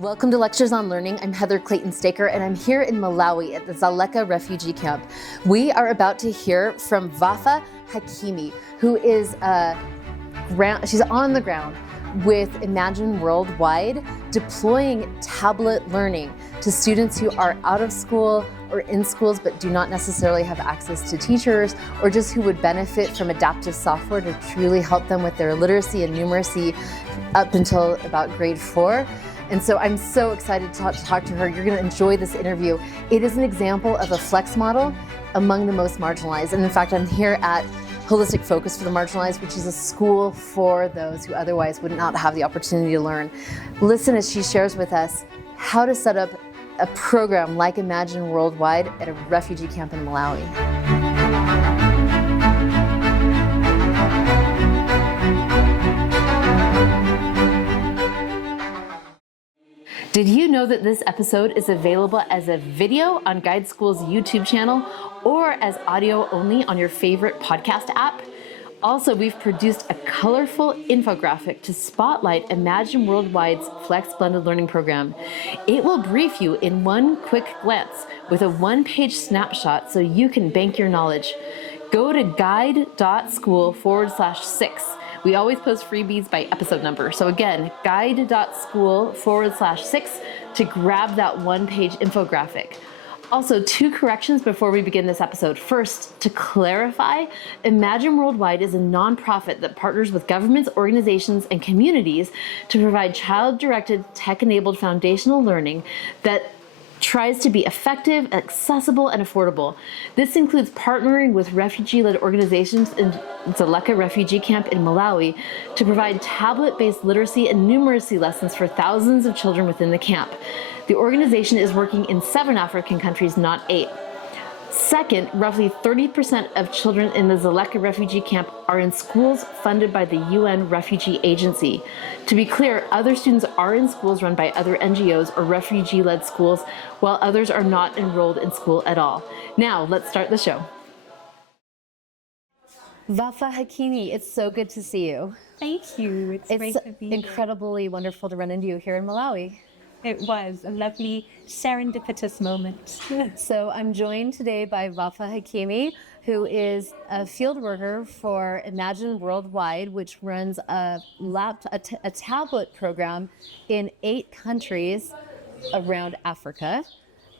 Welcome to Lectures on Learning. I'm Heather Clayton Staker, and I'm here in Malawi at the Dzaleka Refugee Camp. We are about to hear from Vafa Hakimi, who is she's on the ground with Imagine Worldwide, deploying tablet learning to students who are out of school or in schools but do not necessarily have access to teachers, or just who would benefit from adaptive software to truly help them with their literacy and numeracy up until about grade 4. And so I'm so excited to talk to her. You're going to enjoy this interview. It is an example of a flex model among the most marginalized. And in fact, I'm here at Holistic Focus for the Marginalized, which is a school for those who otherwise would not have the opportunity to learn. Listen as she shares with us how to set up a program like Imagine Worldwide at a refugee camp in Malawi. Did you know that this episode is available as a video on Guide School's YouTube channel or as audio only on your favorite podcast app? Also, we've produced a colorful infographic to spotlight Imagine Worldwide's Flex Blended Learning Program. It will brief you in one quick glance with a one-page snapshot so you can bank your knowledge. Go to guide.school/6. We always post freebies by episode number. So again, guide.school/6 to grab that one-page infographic. Also, 2 corrections before we begin this episode. First, to clarify, Imagine Worldwide is a nonprofit that partners with governments, organizations, and communities to provide child-directed, tech-enabled foundational learning that tries to be effective, accessible, and affordable. This includes partnering with refugee-led organizations in Dzaleka Refugee Camp in Malawi to provide tablet-based literacy and numeracy lessons for thousands of children within the camp. The organization is working in 7 African countries, not 8. Second, roughly 30% of children in the Dzaleka Refugee Camp are in schools funded by the UN Refugee Agency. To be clear, other students are in schools run by other NGOs or refugee-led schools, while others are not enrolled in school at all. Now, let's start the show. Vafa Hakimi, it's so good to see you. Thank you. It's great to be here. Incredibly wonderful to run into you here in Malawi. It was a lovely serendipitous moment. So I'm joined today by Vafa Hakimi, who is a field worker for Imagine Worldwide, which runs a tablet program in 8 countries around Africa.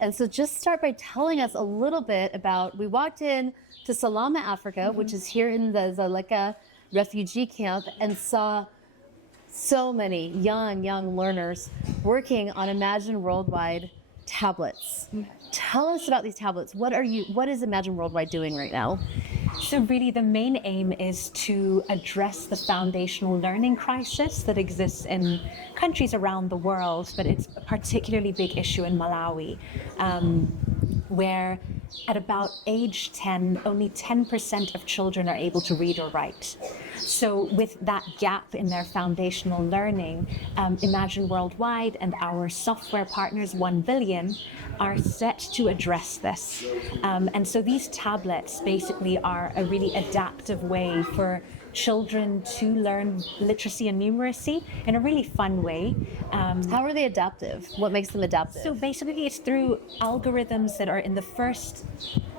And so just start by telling us a little bit about, we walked in to Salama, Africa, which is here in the Dzaleka Refugee Camp, and saw so many young learners working on Imagine Worldwide tablets. Tell us about these tablets. What is Imagine Worldwide doing right now? So really the main aim is to address the foundational learning crisis that exists in countries around the world, but it's a particularly big issue in Malawi, where at about age 10, only 10% of children are able to read or write. So with that gap in their foundational learning, Imagine Worldwide and our software partners, 1 Billion, are set to address this. And so these tablets basically are a really adaptive way for children to learn literacy and numeracy in a really fun way. How are they adaptive? What makes them adaptive? So basically it's through algorithms that are in the first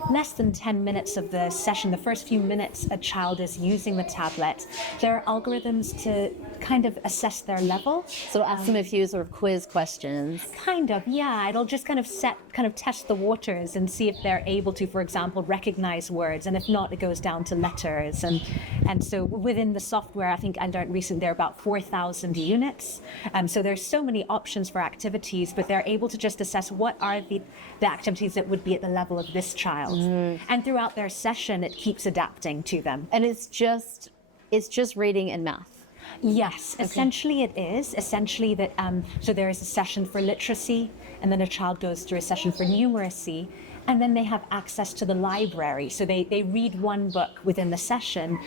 less than 10 minutes of the session, the first few minutes a child is using the tablet. There are algorithms to kind of assess their level. So ask them a few sort of quiz questions. Kind of, yeah. It'll just kind of test the waters and see if they're able to, for example, recognize words. And if not, it goes down to letters. And so within the software, I think I learned recently there are about 4,000 units. So there's so many options for activities, but they're able to just assess what are the activities that would be at the level of this child. And throughout their session, it keeps adapting to them. And it's just reading and math. Yes, okay. Essentially it is. Essentially that, so there is a session for literacy, and then a child goes through a session for numeracy, And then they have access to the library. So they read one book within the session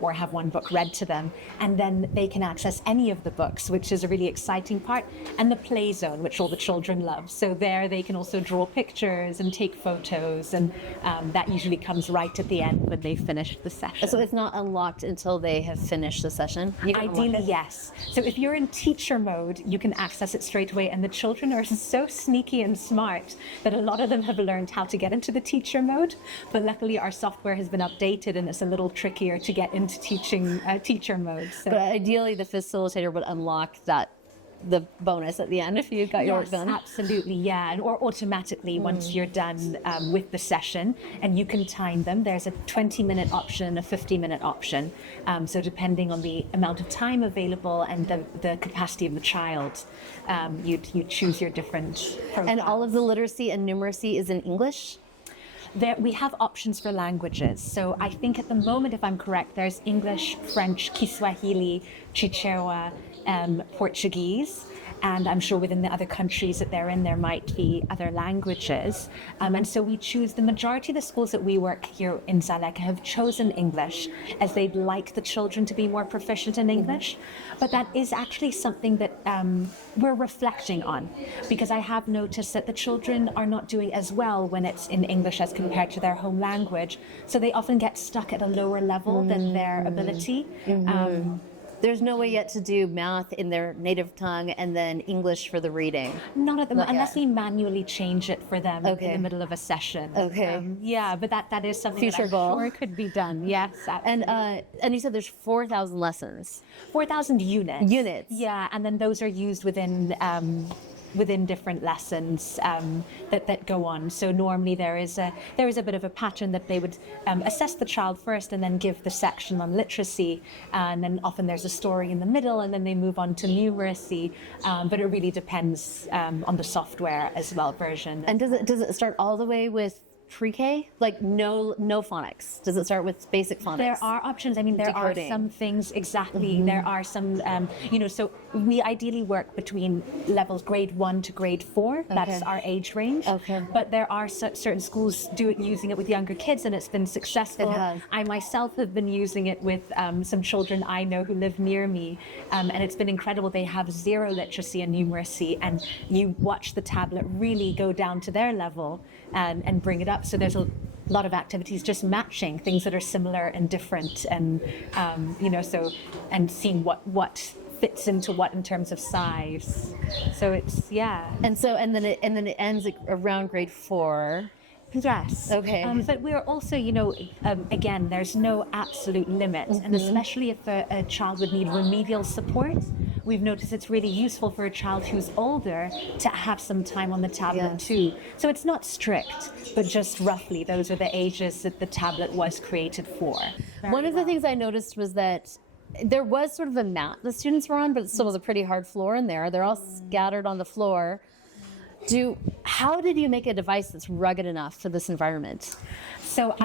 or have one book read to them. And then they can access any of the books, which is a really exciting part. And the play zone, which all the children love. So there they can also draw pictures and take photos. And that usually comes right at the end when they finish the session. So it's not unlocked until they have finished the session? Ideally, yes. So if you're in teacher mode, you can access it straight away. And the children are so sneaky and smart that a lot of them have learned how to get into the teacher mode. But luckily, our software has been updated and it's a little trickier to get into teacher mode. So. But ideally, the facilitator would unlock the bonus at the end if you got your work done. Absolutely, yeah. Or automatically once you're done with the session, and you can time them. There's a 20-minute option, a 50-minute option. So depending on the amount of time available and the capacity of the child, you choose your different profiles. And all of the literacy and numeracy is in English? We have options for languages. So I think at the moment, if I'm correct, there's English, French, Kiswahili, Chichewa, Portuguese, and I'm sure within the other countries that they're in, there might be other languages. And so we choose, the majority of the schools that we work here in Dzaleka have chosen English as they'd like the children to be more proficient in English. But that is actually something that we're reflecting on, because I have noticed that the children are not doing as well when it's in English as compared to their home language. So they often get stuck at a lower level than their ability. There's no way yet to do math in their native tongue and then English for the reading. Not at the moment, unless we manually change it for them in the middle of a session. Okay. Yeah, but that is something Future that goal. I'm sure could be done. Yes, absolutely. And you said there's 4,000 lessons. 4,000 units. Units. Yeah, and then those are used within different lessons that go on. So normally there is a bit of a pattern that they would assess the child first and then give the section on literacy, and then often there's a story in the middle, and then they move on to numeracy. But it really depends on the software as well, version. And does it start all the way with pre-K? Like no phonics? Does it start with basic phonics? There are options. I mean, there Decoding. are some things, exactly. There are some, so we ideally work between levels grade 1 to grade 4. That's our age range. Okay. But there are certain schools using it with younger kids, and it's been successful. It has. I myself have been using it with some children I know who live near me, and it's been incredible. They have zero literacy and numeracy, and you watch the tablet really go down to their level and bring it up. So there's a lot of activities just matching things that are similar and different, and and seeing what fits into what in terms of size. So it's And then it ends around grade 4. Yes. Okay. But we're also, again, there's no absolute limit, and especially if a child would need remedial support, we've noticed it's really useful for a child who's older to have some time on the tablet too. So it's not strict, but just roughly those are the ages that the tablet was created for. One of the things I noticed was that there was sort of a mat the students were on, but it still was a pretty hard floor in there. They're all scattered on the floor. How did you make a device that's rugged enough for this environment? So,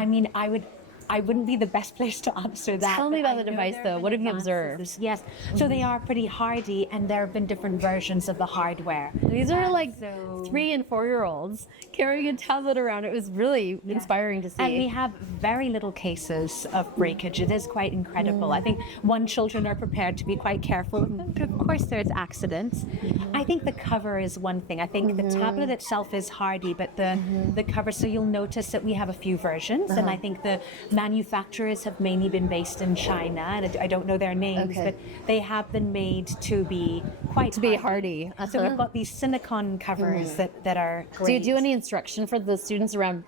I wouldn't be the best place to answer that. Tell me about the device, though. What have you observed? Yes. So they are pretty hardy, and there have been different versions of the hardware. These are 3 and 4-year-olds carrying a tablet around. It was really inspiring to see. And we have very little cases of breakage. It is quite incredible. I think children are prepared to be quite careful, but of course there's accidents. I think the cover is one thing. I think the tablet itself is hardy, but the cover, so you'll notice that we have a few versions, and I think the manufacturers have mainly been based in China, and I don't know their names, but they have been made to be hardy. So we've got these silicone covers that are great. Do you do any instruction for the students around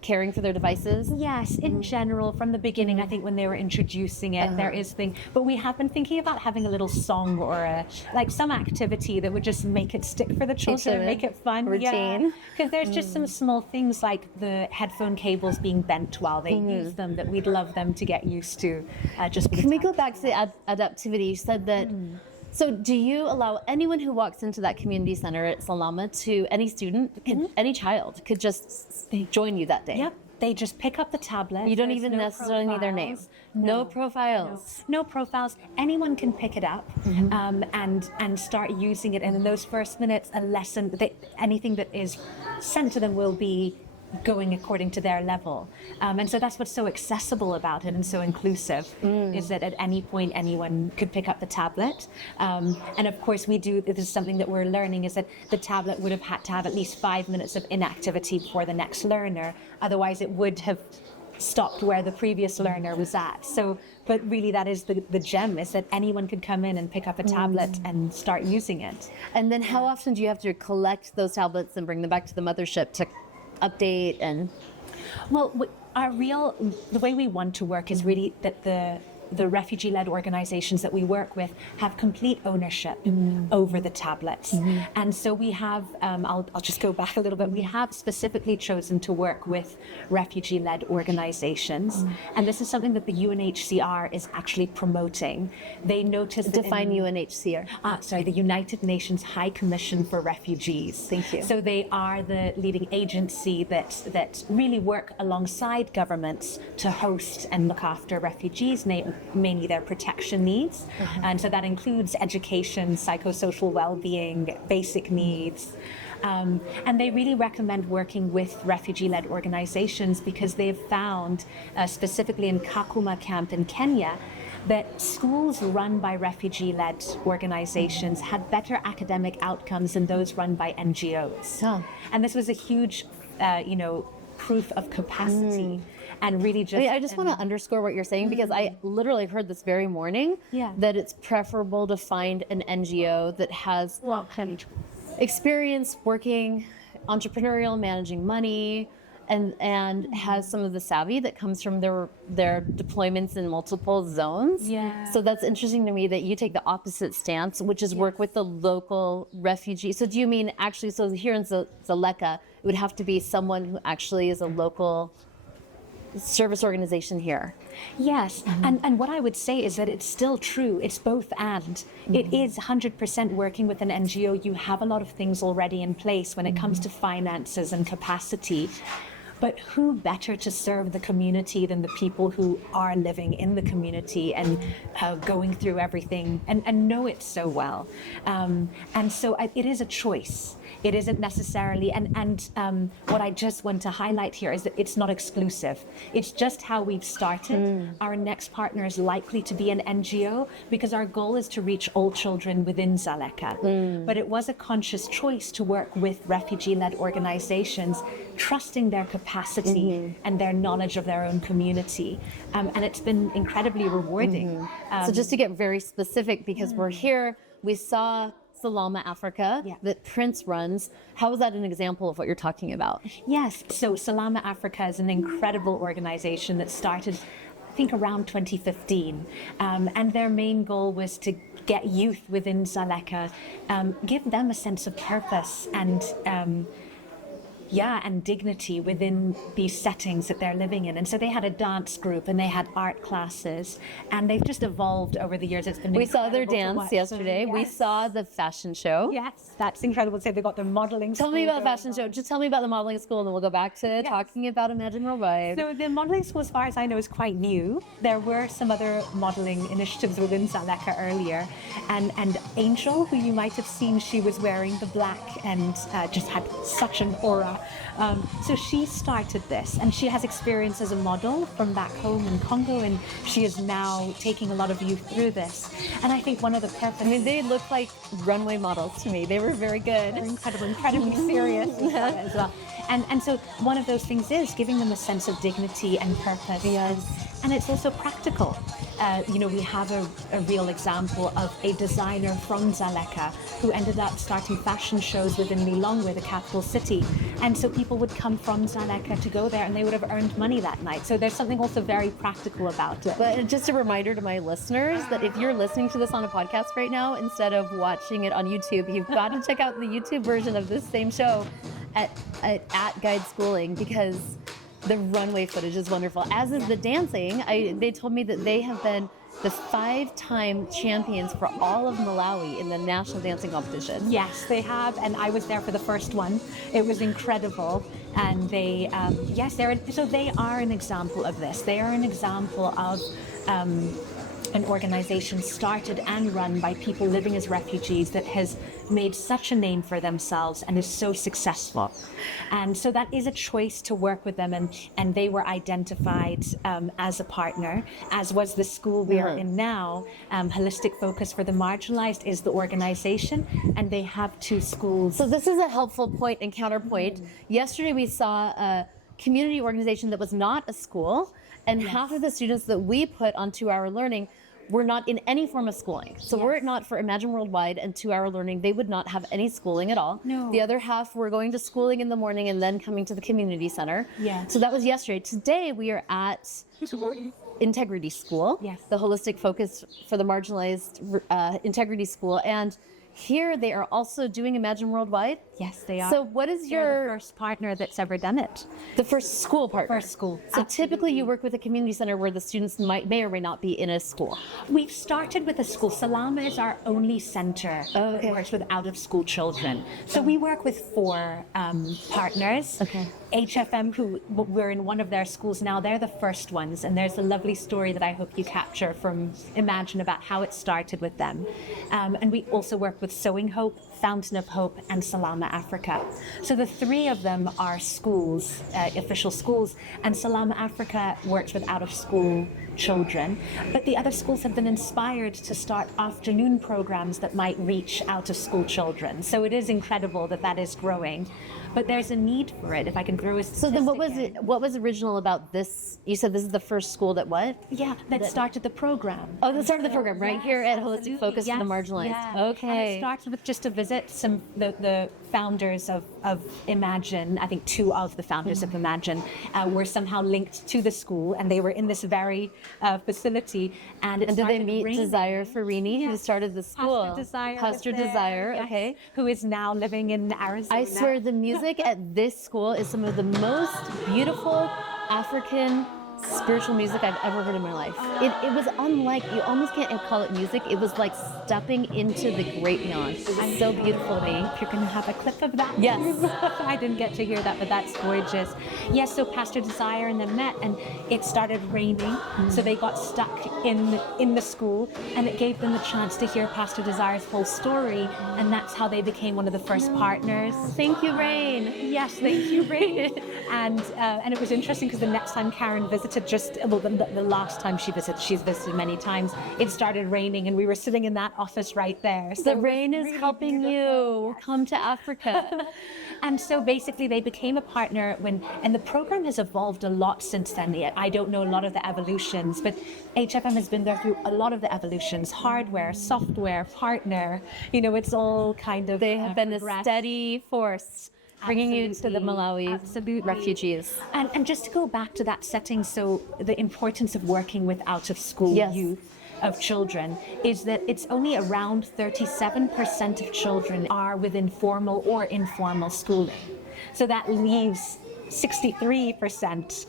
caring for their devices? Yes, in general, from the beginning, I think when they were introducing it, there is but we have been thinking about having a little song or some activity that would just make it stick for the children, make it fun. Routine. Because there's just some small things like the headphone cables being bent while they use them that we'd love them to get used to. Can we go back to the adaptivity? You said that. So do you allow anyone who walks into that community center at Salama any student, any child could just join you that day? Yep. They just pick up the tablet. You don't even necessarily need their name. No profiles. No profiles. Anyone can pick it up and start using it. And in those first minutes, a lesson, anything that is sent to them will be going according to their level. And so that's what's so accessible about it and so inclusive, is that at any point anyone could pick up the tablet. And of course this is something that we're learning, is that the tablet would have had to have at least 5 minutes of inactivity before the next learner. Otherwise it would have stopped where the previous learner was at. So, but really that is the gem, is that anyone could come in and pick up a tablet and start using it. And then how often do you have to collect those tablets and bring them back to the mothership to update? And well, the way we want to work is really that the refugee-led organizations that we work with have complete ownership over the tablets. And so we have, I'll just go back a little bit, we have specifically chosen to work with refugee-led organizations. And this is something that the UNHCR is actually promoting. They noticed that define UNHCR. The United Nations High Commission for Refugees. Thank you. So they are the leading agency that really work alongside governments to host and look after refugees, mainly their protection needs. And so that includes education, psychosocial well-being, basic needs. And they really recommend working with refugee-led organizations because they've found, specifically in Kakuma camp in Kenya, that schools run by refugee-led organizations had better academic outcomes than those run by NGOs. Oh. And this was a huge, proof of capacity. And really just... I just want to underscore what you're saying, because I literally heard this very morning that it's preferable to find an NGO that has experience working, entrepreneurial, managing money, and has some of the savvy that comes from their deployments in multiple zones. Yeah. So that's interesting to me that you take the opposite stance, which is work with the local refugee. So do you mean actually, so here in Dzaleka, it would have to be someone who actually is a local service organization here? Yes, and what I would say is that it's still true. It's both and. It is 100% working with an NGO. You have a lot of things already in place when it comes to finances and capacity. But who better to serve the community than the people who are living in the community and going through everything and know it so well? And so it is a choice. It isn't necessarily, and what I just want to highlight here is that it's not exclusive. It's just how we've started. Our next partner is likely to be an NGO because our goal is to reach all children within Dzaleka. But it was a conscious choice to work with refugee-led organizations, trusting their capacity and their knowledge of their own community. And it's been incredibly rewarding. So just to get very specific, because we're here, we saw Salama Africa that Prince runs. How is that an example of what you're talking about? Yes, so Salama Africa is an incredible organization that started, I think, around 2015. And their main goal was to get youth within Dzaleka, give them a sense of purpose and dignity within these settings that they're living in. And so they had a dance group and they had art classes, and they've just evolved over the years. It's been We saw their dance yesterday. Yes. We saw the fashion show. Yes, that's incredible. So they got their modeling Tell me about the fashion show. Just tell me about the modeling school, and then we'll go back to talking about Imagine Worldwide. So the modeling school, as far as I know, is quite new. There were some other modeling initiatives within Dzaleka earlier. And Angel, who you might have seen, she was wearing the black and just had such an aura. So she started this, and she has experience as a model from back home in Congo, and she is now taking a lot of youth through this. And I think one of the purposes... I mean, they look like runway models to me. They were very good. They're incredibly serious as well. And so one of those things is giving them a sense of dignity and purpose. Yes. And it's also practical. We have a real example of a designer from Dzaleka who ended up starting fashion shows within Lilongwe, the capital city. And so people would come from Dzaleka to go there, and they would have earned money that night. So there's something also very practical about it. But just a reminder to my listeners that if you're listening to this on a podcast right now, instead of watching it on YouTube, you've got to check out the YouTube version of this same show at Guide Schooling, because the runway footage is wonderful, as is the dancing. They told me that they have been the 5-time champions for all of Malawi in the national dancing competition. Yes, they have, and I was there for the first one. It was incredible, and they are an example of this. They are an example of an organization started and run by people living as refugees that has made such a name for themselves and is so successful. And so that is a choice to work with them, and they were identified as a partner, as was the school we are in now. Holistic Focus for the Marginalized is the organization, and they have 2 schools. So this is a helpful point and counterpoint. Yesterday we saw a community organization that was not a school, and half of the students that we put on 2-hour learning were not in any form of schooling. So were it not for Imagine Worldwide and 2-hour learning, they would not have any schooling at all. No. The other half were going to schooling in the morning and then coming to the community center. Yes. So that was yesterday. Today we are at Integrity School, the Holistic Focus for the Marginalized Integrity School. And here they are also doing Imagine Worldwide. Yes, they are. So what is They're the first partner that's ever done it. The first school partner? First school. So typically you work with a community center where the students may or may not be in a school. We've started with a school. Salama is our only center that works with out-of-school children. So we work with 4 partners. Okay. HFM, who we're in one of their schools now, they're the first ones. And there's a lovely story that I hope you capture from Imagine about how it started with them. And we also work with Sowing Hope, Fountain of Hope, and Salama Africa. So the 3 of them are schools, official schools, and Salama Africa works with out-of-school children. But the other schools have been inspired to start afternoon programs that might reach out-of-school children. So it is incredible that that is growing. But there's a need for it, if I can throw a statistic. So then what was original about this? You said this is the first school that what? Yeah, that started the program. Oh, that started the program, right here at Holistic Focus for the Marginalized. Yeah. Okay. And it started with just a visit. The founders of Imagine, I think 2 of the founders of Imagine, were somehow linked to the school, and they were in this very facility. And did they meet Desire Farini, who started the school? Pastor Desire, yes. Okay. Who is now living in Arizona. I swear the music at this school is some of the most beautiful African spiritual music I've ever heard in my life. It was unlike, you almost can't call it music. It was like stepping into the great beyond. It was so beautiful to me. If you're going to have a clip of that. Yes. I didn't get to hear that, but that's gorgeous. Yes, so Pastor Desire and them met, and it started raining, so they got stuck in the school, and it gave them the chance to hear Pastor Desire's whole story, and that's how they became one of the first partners. Thank you, Rain. Yes, thank you, Rain. And it was interesting because the next time Karen visited, the last time she visited, she's visited many times, it started raining, and we were sitting in that office right there. So the rain is really helping you. Yes. Come to Africa. And so basically they became a partner and the program has evolved a lot since then. I don't know a lot of the evolutions, but HFM has been there through a lot of the evolutions, hardware, software, partner, it's all kind of... They have been a steady force. Bringing you to the Malawi refugees. And just to go back to that setting, so the importance of working with out-of-school youth, of children, is that it's only around 37% of children are within formal or informal schooling. So that leaves 63%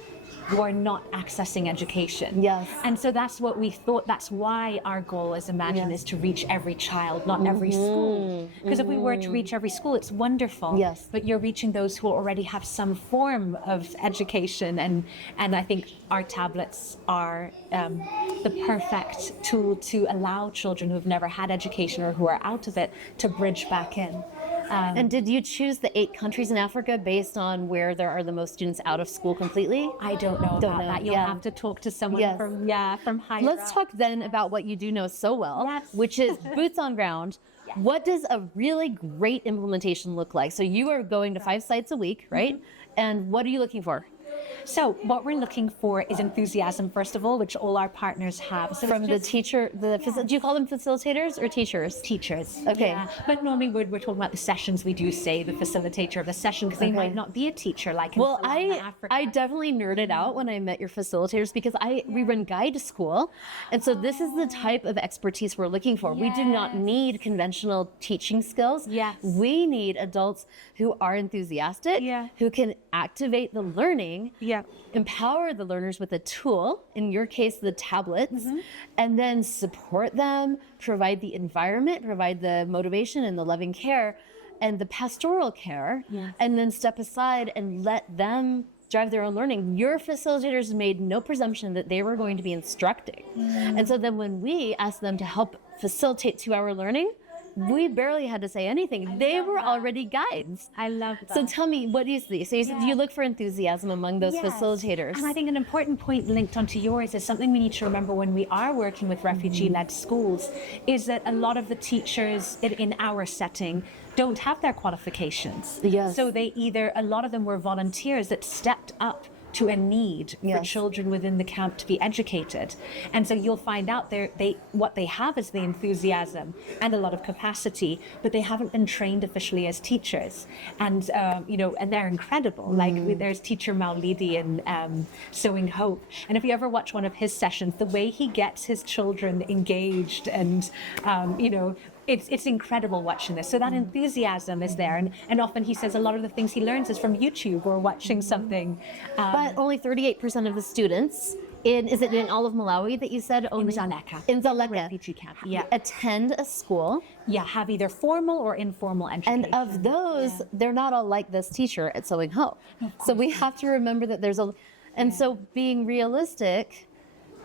who are not accessing education. Yes. And so that's what we thought, that's why our goal as Imagine is to reach every child, not every school. Because if we were to reach every school, it's wonderful. Yes. But you're reaching those who already have some form of education, and I think our tablets are the perfect tool to allow children who have never had education or who are out of it to bridge back in. And did you choose the 8 countries in Africa based on where there are the most students out of school completely? I don't know about that. You'll have to talk to someone from higher Let's up. talk then about what you do know so well, which is boots on ground. Yes. What does a really great implementation look like? So you are going to 5 sites a week, right? And what are you looking for? So what we're looking for is enthusiasm, first of all, which all our partners have. So from the teacher, do you call them facilitators or teachers? Teachers. Okay. Yeah. But normally we're talking about the sessions, we do say the facilitator of the session, because they might not be a teacher like in Africa. I definitely nerded out when I met your facilitators because we run guide school. And so this is the type of expertise we're looking for. We do not need conventional teaching skills. Yes. We need adults who are enthusiastic, who can activate the learning, empower the learners with a tool, in your case, the tablets, and then support them, provide the environment, provide the motivation and the loving care and the pastoral care, and then step aside and let them drive their own learning. Your facilitators made no presumption that they were going to be instructing. And so then when we asked them to help facilitate 2-hour learning, we barely had to say anything. They were already guides. I love that. So tell me, what do you see? So you said you look for enthusiasm among those facilitators. And I think an important point linked onto yours is something we need to remember when we are working with refugee-led schools, is that a lot of the teachers in our setting don't have their qualifications. Yes. So a lot of them were volunteers that stepped up to a need for children within the camp to be educated. And so you'll find out what they have is the enthusiasm and a lot of capacity, but they haven't been trained officially as teachers. And, and they're incredible. Like there's teacher Maulidi in Sowing Hope. And if you ever watch one of his sessions, the way he gets his children engaged and, it's incredible watching this. So that enthusiasm is there. And often he says a lot of the things he learns is from YouTube or watching something. But only 38% of the students is it in all of Malawi that you said? In Dzaleka. In Dzaleka Refugee Camp. Yeah. Attend a school. Yeah, have either formal or informal education. And of those, they're not all like this teacher at Sowing Hope. So we have to remember that so being realistic,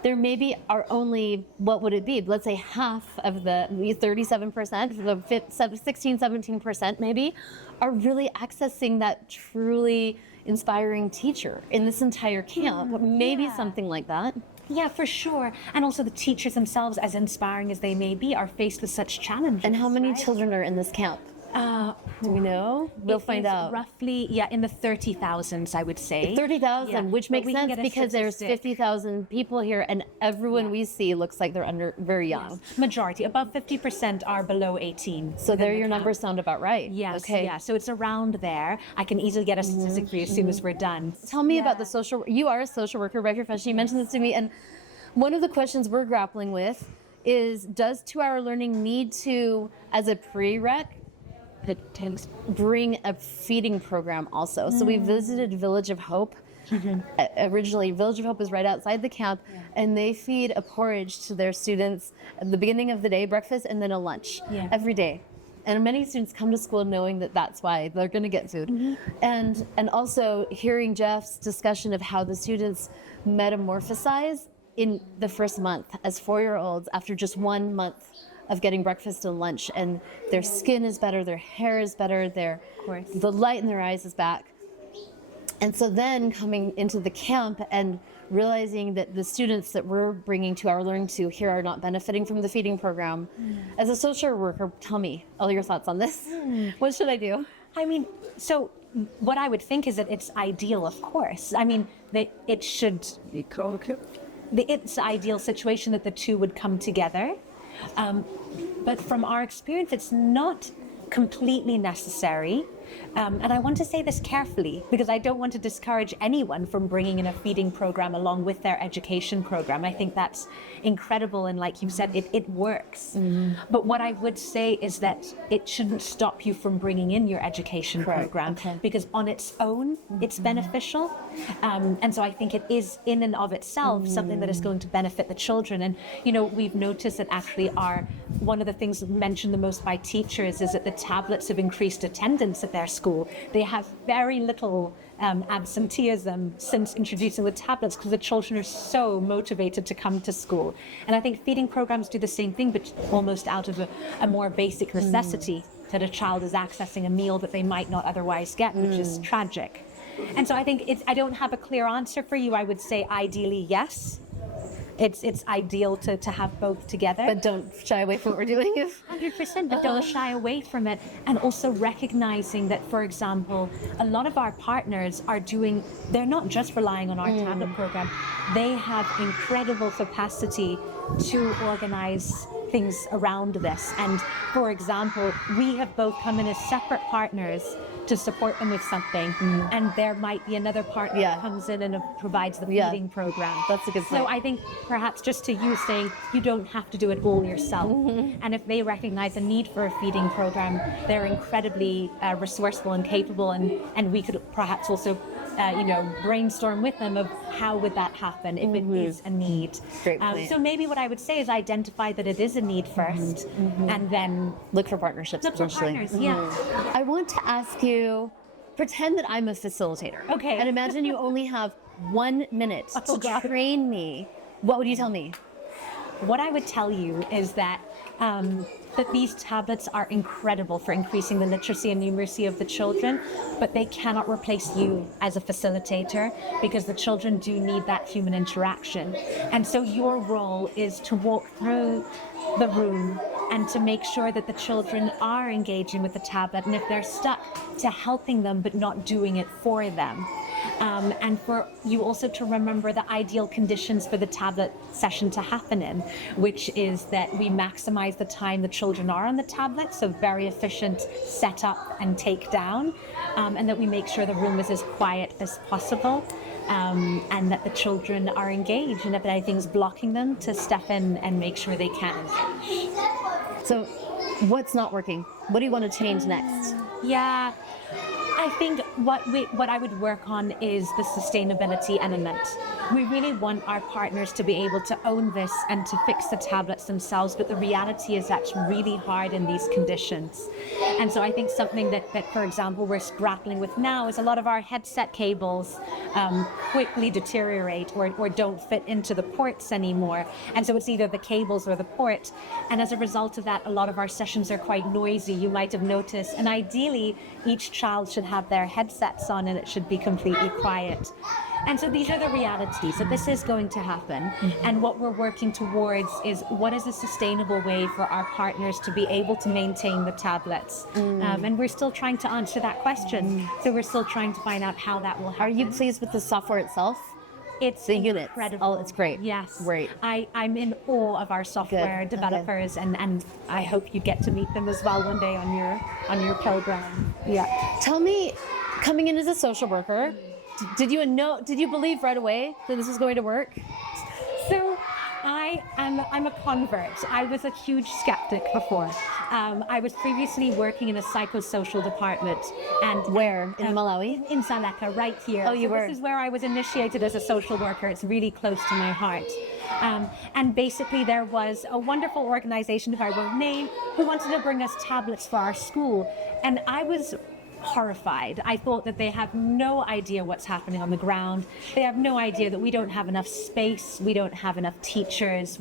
there maybe are only, what would it be? Let's say half of the 37%, the 16, 17% maybe, are really accessing that truly inspiring teacher in this entire camp. Maybe something like that. Yeah, for sure. And also the teachers themselves, as inspiring as they may be, are faced with such challenges. And how many children are in this camp? Do we know? We'll find out. Roughly, in the 30,000s, I would say. 30,000, which makes sense because there's 50,000 people here, and everyone we see looks like they're very young. Yes. Majority, above 50% are below 18. So there, your numbers sound about right. Yes. Okay. Yeah. So it's around there. I can easily get a statistic for you as soon as we're done. Tell me about the social. You are a social worker by profession. You mentioned this to me, and one of the questions we're grappling with is: does 2-hour learning need to, as a prereq, bring a feeding program also? So we visited Village of Hope. Originally, Village of Hope is right outside the camp, and they feed a porridge to their students at the beginning of the day, breakfast, and then a lunch every day. And many students come to school knowing that that's why they're going to get food. And also hearing Jeff's discussion of how the students metamorphosize in the first month as 4-year-olds after just 1 month of getting breakfast and lunch, and their skin is better, their hair is better, the light in their eyes is back. And so then coming into the camp and realizing that the students that we're bringing 2-hour learning to here are not benefiting from the feeding program. As a social worker, tell me all your thoughts on this. What should I do? I mean, so what I would think is that it's ideal, of course. I mean, that it should, it's the ideal situation that the two would come together. But from our experience, it's not completely necessary. And I want to say this carefully because I don't want to discourage anyone from bringing in a feeding program along with their education program. I think that's incredible. And like you said, it works. But what I would say is that it shouldn't stop you from bringing in your education program because on its own, it's beneficial. And so I think it is in and of itself something that is going to benefit the children. And, we've noticed that actually one of the things mentioned the most by teachers is that the tablets have increased attendance at their school. They have very little absenteeism since introducing the tablets because the children are so motivated to come to school. And I think feeding programs do the same thing, but almost out of a more basic necessity that a child is accessing a meal that they might not otherwise get, which is tragic. And so I think I don't have a clear answer for you. I would say ideally, yes. It's ideal to have both together. But don't shy away from what we're doing. 100%, but don't shy away from it. And also recognizing that, for example, a lot of our partners they're not just relying on our tablet program. They have incredible capacity to organize things around this. And for example, we have both come in as separate partners to support them with something, and there might be another partner that comes in and provides the feeding program. That's a good point. So I think perhaps just to you saying you don't have to do it all yourself, and if they recognize a need for a feeding program, they're incredibly resourceful and capable, and we could perhaps also brainstorm with them of how would that happen if it is a need. Great point. So maybe what I would say is identify that it is a need first, and then look for partnerships. look for partners. I want to ask you, pretend that I'm a facilitator. Okay. And imagine you only have 1 minute to train me. What would you tell me? What I would tell you is that that these tablets are incredible for increasing the literacy and numeracy of the children, but they cannot replace you as a facilitator because the children do need that human interaction. And so your role is to walk through the room and to make sure that the children are engaging with the tablet, and if they're stuck, to helping them but not doing it for them. And for you also to remember the ideal conditions for the tablet session to happen in, which is that we maximize the time the children are on the tablet, so very efficient setup and take down, and that we make sure the room is as quiet as possible, and that the children are engaged, and if anything's blocking them, to step in and make sure they can engage. So what's not working? What do you want to change next? Yeah. I think what I would work on is the sustainability element. We really want our partners to be able to own this and to fix the tablets themselves, but the reality is that's really hard in these conditions. And so I think something that for example, we're grappling with now is a lot of our headset cables quickly deteriorate or don't fit into the ports anymore. And so it's either the cables or the port. And as a result of that, a lot of our sessions are quite noisy, you might have noticed. And ideally, each child should have their headsets on and it should be completely quiet. And so these are the realities, that this is going to happen. Mm-hmm. And what we're working towards is what is a sustainable way for our partners to be able to maintain the tablets. And we're still trying to answer that question. So we're still trying to find out how that will happen. Are you pleased with the software itself? It's the units. Incredible. Oh, it's great. Yes. Great. I'm in awe of our software developers, and I hope you get to meet them as well one day on your program. Yeah. Tell me, coming in as a social worker, did you believe right away that this was going to work? So I'm a convert. I was a huge skeptic before. I was previously working in a psychosocial department. And where? In Malawi? In Dzaleka, right here. Oh, you were? This is where I was initiated as a social worker. It's really close to my heart. And basically there was a wonderful organization, if I won't name, who wanted to bring us tablets for our school. And I was horrified. I thought that they have no idea what's happening on the ground. They have no idea that we don't have enough space. We don't have enough teachers.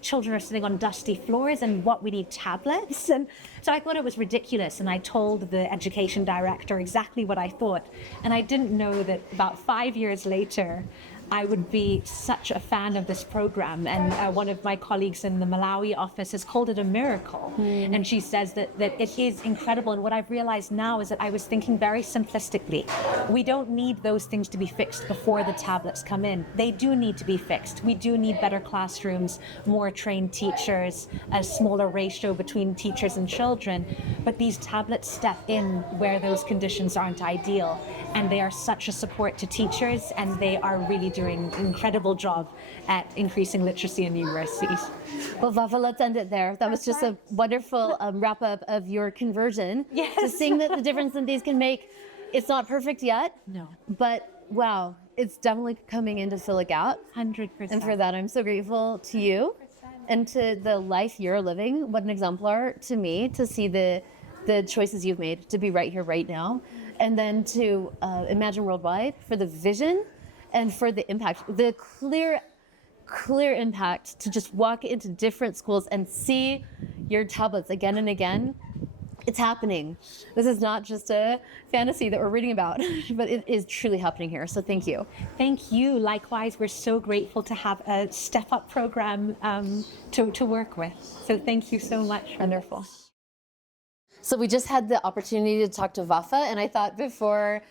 Children are sitting on dusty floors, and what we need tablets. And so I thought it was ridiculous. And I told the education director exactly what I thought. And I didn't know that about 5 years later, I would be such a fan of this program. And one of my colleagues in the Malawi office has called it a miracle. And she says that it is incredible. And what I've realized now is that I was thinking very simplistically. We don't need those things to be fixed before the tablets come in. They do need to be fixed. We do need better classrooms, more trained teachers, a smaller ratio between teachers and children. But these tablets step in where those conditions aren't ideal. And they are such a support to teachers, and they are really doing an incredible job at increasing literacy and numeracy. Well, Vafa, let's end it there. That was just a wonderful wrap up of your conversion. Yes. To seeing that the difference that these can make. It's not perfect yet. No. But wow, it's definitely coming in to fill a gap. 100%. And for that, I'm so grateful to you and to the life you're living. What an exemplar to me to see the choices you've made to be right here, right now. And then to Imagine Worldwide for the vision and for the impact, the clear impact to just walk into different schools and see your tablets again and again. It's happening. This is not just a fantasy that we're reading about, but it is truly happening here. So thank you. Thank you. Likewise, we're so grateful to have a step-up program to work with. So thank you so much. Wonderful. So we just had the opportunity to talk to Vafa, and I thought before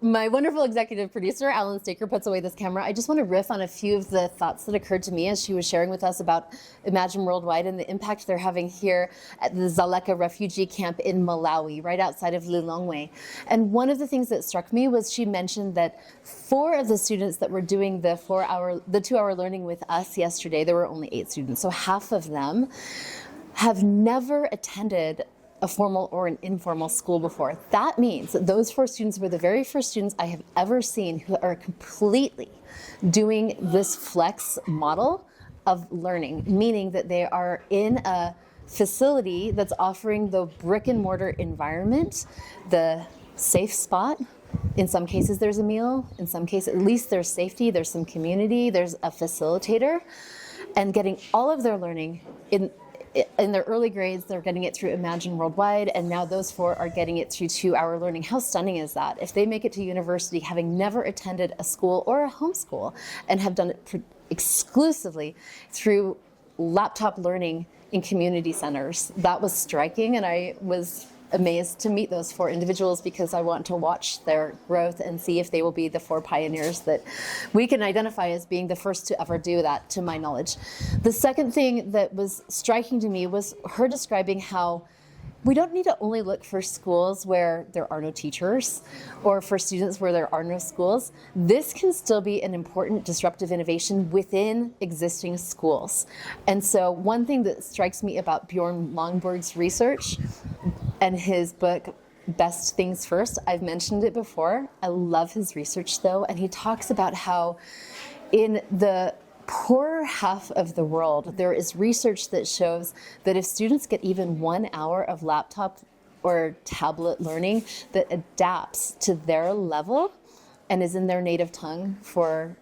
my wonderful executive producer, Clayton Staker, puts away this camera, I just want to riff on a few of the thoughts that occurred to me as she was sharing with us about Imagine Worldwide and the impact they're having here at the Dzaleka Refugee Camp in Malawi, right outside of Lilongwe. And one of the things that struck me was she mentioned that 4 of the students that were doing the 2-hour learning with us yesterday, there were only 8 students, so half of them have never attended a formal or an informal school before. That means that those 4 students were the very first students I have ever seen who are completely doing this flex model of learning, meaning that they are in a facility that's offering the brick and mortar environment, the safe spot. In some cases there's a meal, in some cases at least there's safety, there's some community, there's a facilitator, and getting all of their learning in their early grades, they're getting it through Imagine Worldwide, and now those 4 are getting it through 2-hour learning. How stunning is that? If they make it to university having never attended a school or a homeschool and have done it exclusively through laptop learning in community centers, that was striking, and I was amazed to meet those 4 individuals because I want to watch their growth and see if they will be the 4 pioneers that we can identify as being the first to ever do that, to my knowledge. The second thing that was striking to me was her describing how we don't need to only look for schools where there are no teachers or for students where there are no schools. This can still be an important disruptive innovation within existing schools. And so one thing that strikes me about Bjorn Longborg's research and his book, Best Things First, I've mentioned it before. I love his research though, and he talks about how in the poorer half of the world, there is research that shows that if students get even 1 hour of laptop or tablet learning that adapts to their level and is in their native tongue for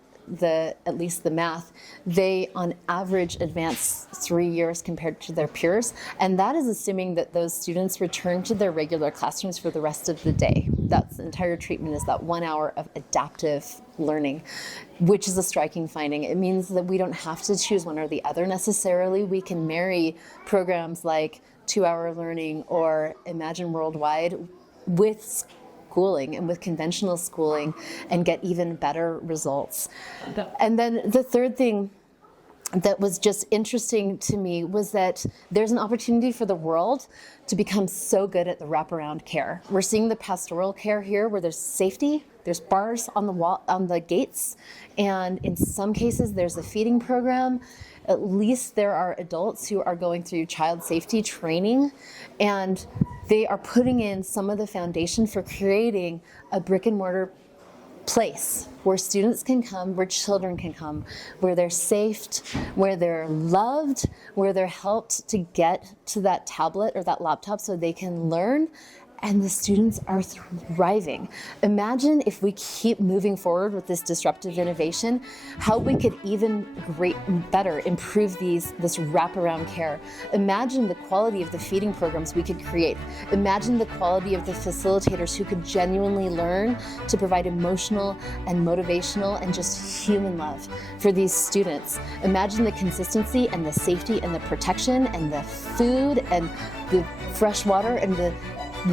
at least the math, they on average advance 3 years compared to their peers. And that is assuming that those students return to their regular classrooms for the rest of the day. That's the entire treatment, is that 1 hour of adaptive learning, which is a striking finding. It means that we don't have to choose one or the other necessarily. We can marry programs like 2-hour learning or Imagine Worldwide with schooling and with conventional schooling and get even better results. And then the third thing that was just interesting to me was that there's an opportunity for the world to become so good at the wraparound care. We're seeing the pastoral care here where there's safety, there's bars on the wall, on the gates, and in some cases there's a feeding program. At least there are adults who are going through child safety training, and they are putting in some of the foundation for creating a brick and mortar place where students can come, where children can come, where they're safe, where they're loved, where they're helped to get to that tablet or that laptop so they can learn. And the students are thriving. Imagine if we keep moving forward with this disruptive innovation, how we could even better improve this wraparound care. Imagine the quality of the feeding programs we could create. Imagine the quality of the facilitators who could genuinely learn to provide emotional and motivational and just human love for these students. Imagine the consistency and the safety and the protection and the food and the fresh water and the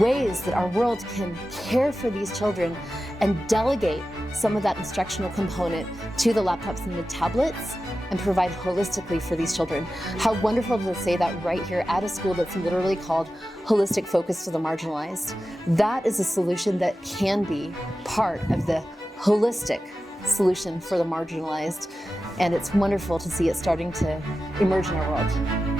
ways that our world can care for these children and delegate some of that instructional component to the laptops and the tablets and provide holistically for these children. How wonderful to say that right here at a school that's literally called Holistic Focus for the Marginalized. That is a solution that can be part of the holistic solution for the marginalized, and it's wonderful to see it starting to emerge in our world.